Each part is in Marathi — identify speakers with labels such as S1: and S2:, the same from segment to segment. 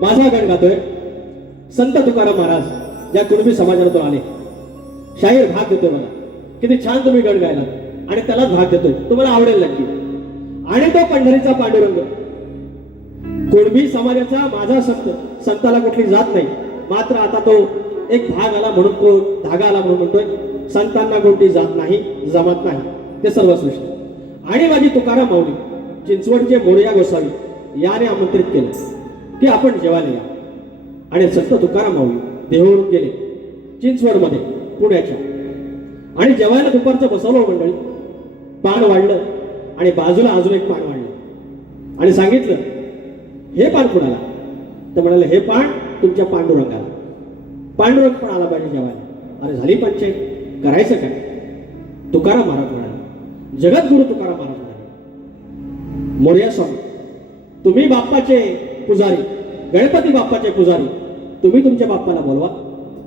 S1: माझा गण गातोय संत तुकाराम महाराज या कुणबी समाजातून आले. शाहीर भाग देतोय मला. किती छान तुम्ही गण गायला आणि त्यालाच भाग देतोय. तुम्हाला आवडेल नक्की. आणि तो पंढरीचा पांडुरंग. कुणबी समाजाचा माझा संत संताला कुठली जात नाही. मात्र आता तो एक भाग आला म्हणून तो धागा आला म्हणून म्हणतोय. संतांना कोणती जात नाही जमत नाही. ते सर्व सृष्ट. आणि माझी तुकाराम माऊली चिंचवडचे मोरया गोसावी याने आमंत्रित केलं. की आपण जेवायला या आणि संत तुकाराम भाऊ देहून गेले चिंचवडमध्ये पुण्याच्या. आणि जेवायला दुपारचं बसवलं हो मंडळी पान वाढलं आणि बाजूला अजून एक पान वाढलं. आणि सांगितलं हे पान कुणाला? तर म्हणाले हे पान तुमच्या पांडुरंगाला. पांडुरंग पण आला पाहिजे जेवायला अरे झाली पंचायत करायचं काय? तुकाराम महाराज म्हणाले जगद्गुरु तुकाराम महाराज म्हणाले मोर्या स्वामी तुम्ही बाप्पाचे पुजारी गणपती बाप्पाचे पुजारी तुम्ही तुमच्या बाप्पाला बोलवा.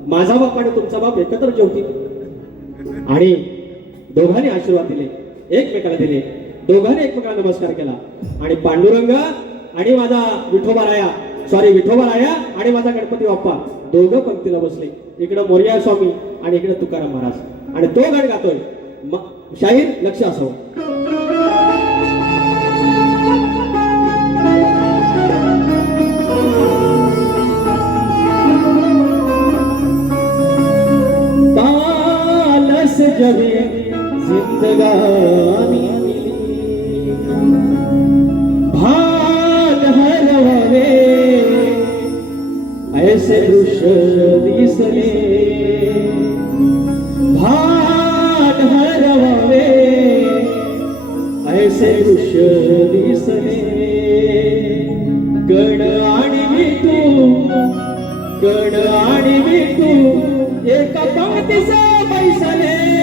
S1: माझा बाप आणि तुमचा बाप एकत्र जेवतील. आणि दोघांनी आशीर्वाद दिले एकमेकाला दिले. दोघांनी एकमेकाला नमस्कार केला. आणि पांडुरंग आणि माझा विठोबाराया सॉरी विठोबाराया आणि माझा गणपती बाप्पा दोघं पंक्तीला बसले. इकडं मोर्या स्वामी आणि इकडे तुकाराम महाराज. आणि तो गण गातोय. म- शाहीर लक्ष असो. ऐसे दृश्य दिसले भाग हरवावे ऐसे दृश्य दिसले गड आणि मी तू गड आणि मी तू एका पंक्तीचा बैसले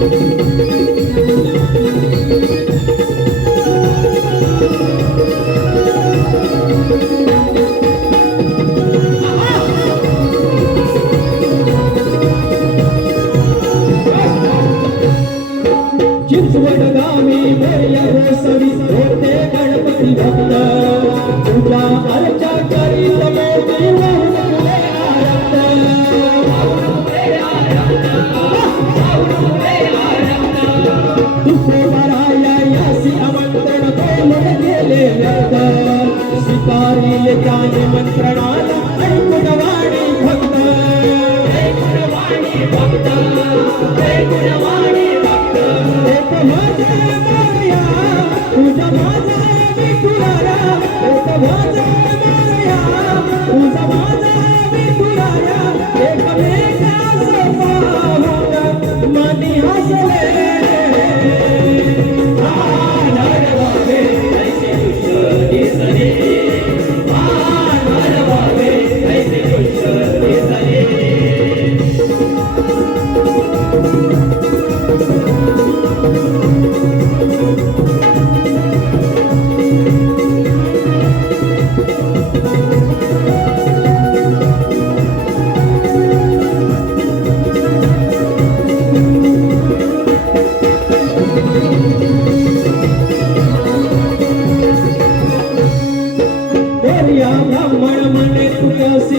S1: thank you. स्वीकारी एका निमंत्रणाला ऐकून भक्त. भक्त. ऐकून भक्त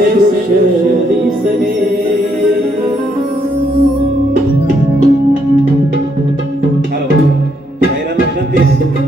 S1: हरवले ऐसे दृश्य दिसले